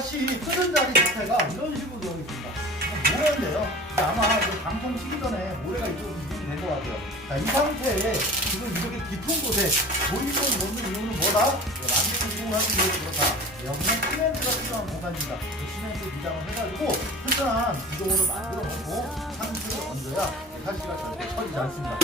다시 끄는 자리 자체가 이런 식으로 되어 있습니다. 모래인데요. 아마 그 방송 치기 전에 모래가 이쪽으로 이동이 된 것 같아요. 자, 이 상태에 지금 이렇게 깊은 곳에 조이봉 놓는 이유는 뭐다? 완전 이동을 하기 위해서 그렇다. 여기는 시멘트가 필요한 공간입니다. 그 시멘트 미장을 해가지고 튼튼한 구조를 만들어 놓고 상수를 얹어야 사시가 절대 처지지 않습니다.